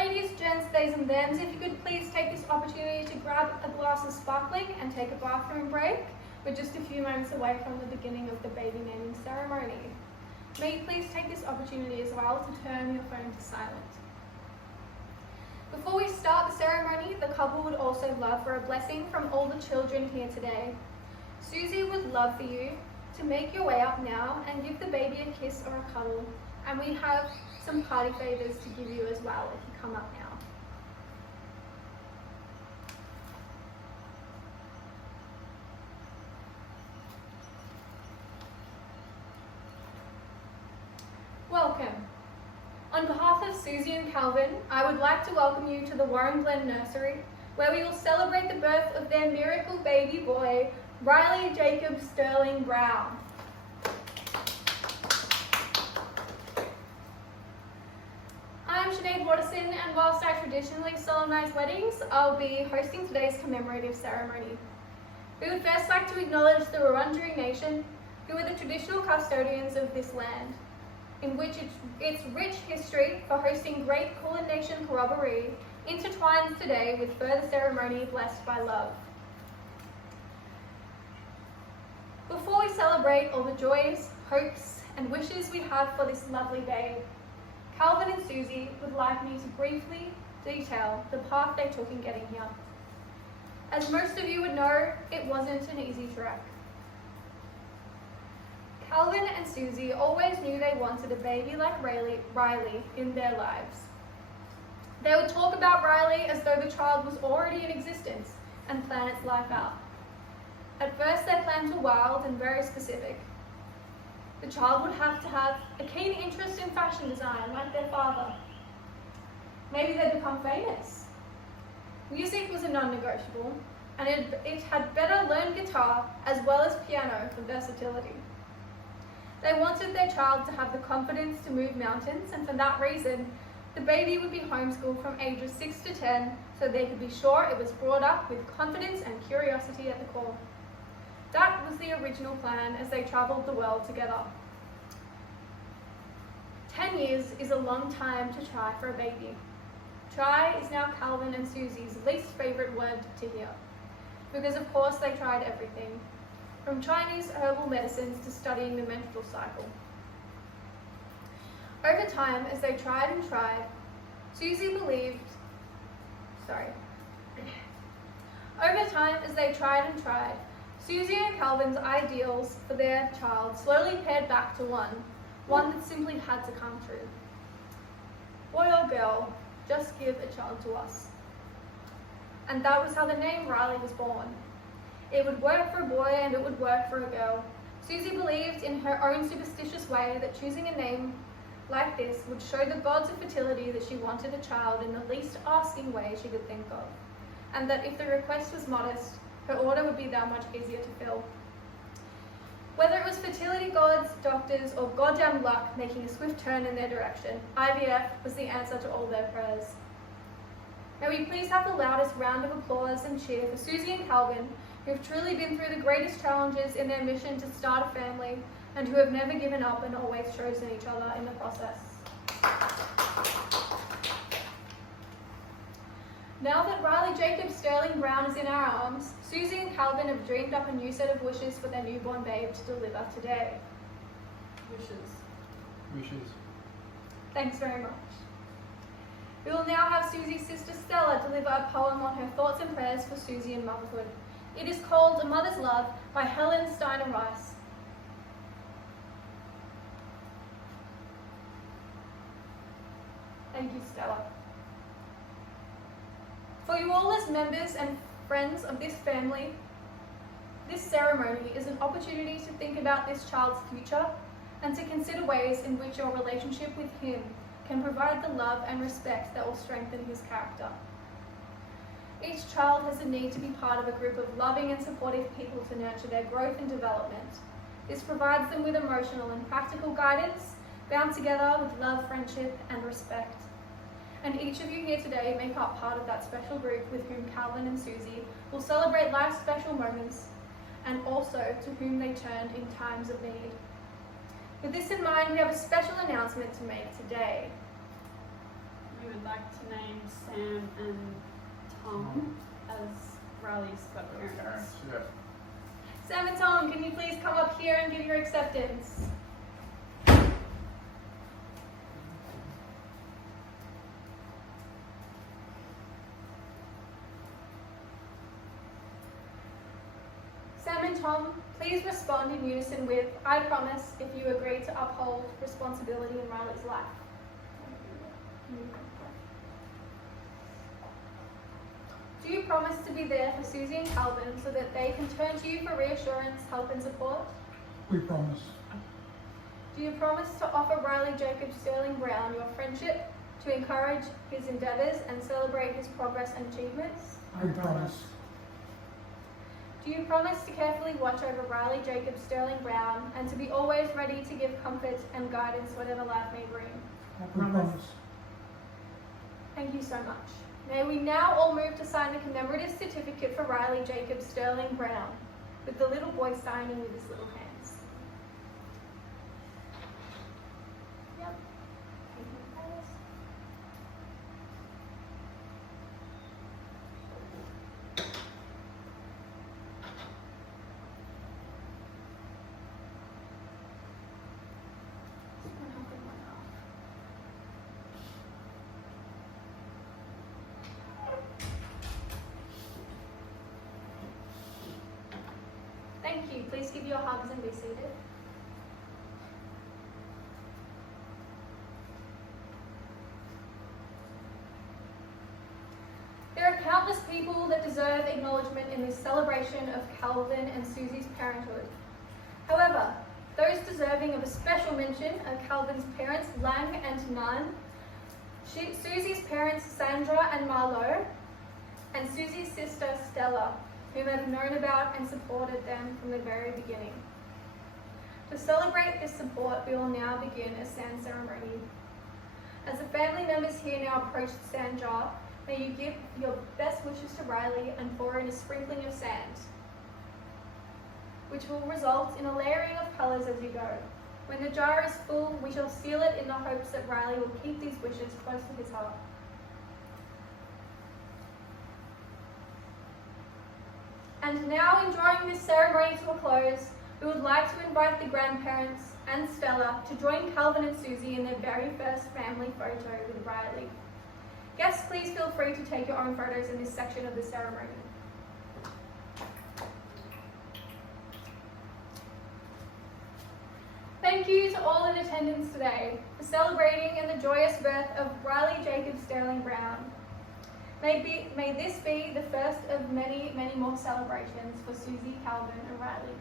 Ladies, gents, theys and thems, if you could please take this opportunity to grab a glass of sparkling and take a bathroom break. We're just a few moments away from the beginning of the baby naming ceremony. May you please take this opportunity as well to turn your phone to silent. Before we start the ceremony, the couple would also love for a blessing from all the children here today. Susie would love for you to make your way up now and give the baby a kiss or a cuddle. And we have some party favors to give you as well if you come up now. Welcome. On behalf of Susie and Calvin, I would like to welcome you to the Warren Glen Nursery, where we will celebrate the birth of their miracle baby boy, Riley Jacob Sterling Brown. I'm Sinead Waterson, and whilst I traditionally solemnize weddings, I'll be hosting today's commemorative ceremony. We would first like to acknowledge the Wurundjeri Nation, who are the traditional custodians of this land, in which its rich history for hosting great Kulin Nation corroboree intertwines today with further ceremony blessed by love. Before we celebrate all the joys, hopes, and wishes we have for this lovely babe, Calvin and Susie would like me to briefly detail the path they took in getting here. As most of you would know, it wasn't an easy trek. Calvin and Susie always knew they wanted a baby like Riley in their lives. They would talk about Riley as though the child was already in existence and plan its life out. At first, their plans were wild and very specific. The child would have to have a keen interest in fashion design like their father. Maybe they'd become famous. Music was a non-negotiable, and it had better learn guitar as well as piano for versatility. They wanted their child to have the confidence to move mountains, and for that reason, the baby would be homeschooled from ages 6 to 10 so they could be sure it was brought up with confidence and curiosity at the core. That was the original plan as they travelled the world together. 10 years is a long time to try for a baby. Try is now Calvin and Susie's least favourite word to hear, because of course they tried everything, from Chinese herbal medicines to studying the menstrual cycle. Over time, as they tried and tried, Susie and Calvin's ideals for their child slowly pared back to one that simply had to come true. Boy or girl, just give a child to us. And that was how the name Riley was born. It would work for a boy and it would work for a girl. Susie believed in her own superstitious way that choosing a name like this would show the gods of fertility that she wanted a child in the least asking way she could think of, and that if the request was modest, her order would be that much easier to fill. Whether it was fertility gods, doctors, or goddamn luck making a swift turn in their direction, IVF was the answer to all their prayers. May we please have the loudest round of applause and cheer for Susie and Calvin, who have truly been through the greatest challenges in their mission to start a family, and who have never given up and always chosen each other in the process. Now that Riley Jacob Sterling Brown is in our arms, Susie and Calvin have dreamed up a new set of wishes for their newborn babe to deliver today. Wishes. Thanks very much. We will now have Susie's sister Stella deliver a poem on her thoughts and prayers for Susie and motherhood. It is called A Mother's Love by Helen Steiner Rice. Thank you, Stella. For you all as members and friends of this family, this ceremony is an opportunity to think about this child's future and to consider ways in which your relationship with him can provide the love and respect that will strengthen his character. Each child has a need to be part of a group of loving and supportive people to nurture their growth and development. This provides them with emotional and practical guidance, bound together with love, friendship, and respect. And each of you here today make up part of that special group with whom Calvin and Susie will celebrate life's special moments, and also to whom they turn in times of need. With this in mind, we have a special announcement to make today. We would like to name Sam and Tom as Riley's godparents. Yeah. Sam and Tom, can you please come up here and give your acceptance? Sam and Tom, please respond in unison with, I promise, if you agree to uphold responsibility in Riley's life. Do you promise to be there for Susie and Calvin so that they can turn to you for reassurance, help and support? We promise. Do you promise to offer Riley Jacob Sterling Brown your friendship, to encourage his endeavours and celebrate his progress and achievements? We promise. Do you promise to carefully watch over Riley Jacob Sterling Brown and to be always ready to give comfort and guidance whatever life may bring? We promise. Thank you so much. May we now all move to sign the commemorative certificate for Riley Jacob Sterling Brown, with the little boy signing with his little hands. Yep. Thank you. Please give your hugs and be seated. There are countless people that deserve acknowledgement in this celebration of Calvin and Susie's parenthood. However, those deserving of a special mention are Calvin's parents, Lang and Nan, Susie's parents, Sandra and Marlo, and Susie's sister, Stella, whom have known about and supported them from the very beginning. To celebrate this support, we will now begin a sand ceremony. As the family members here now approach the sand jar, may you give your best wishes to Riley and pour in a sprinkling of sand, which will result in a layering of colours as you go. When the jar is full, we shall seal it in the hopes that Riley will keep these wishes close to his heart. And now, in drawing this ceremony to a close, we would like to invite the grandparents and Stella to join Calvin and Susie in their very first family photo with Riley. Guests, please feel free to take your own photos in this section of the ceremony. Thank you to all in attendance today for celebrating in the joyous birth of Riley Jacob Sterling Brown. May this be the first of many, many more celebrations for Susie, Calvin, and Riley.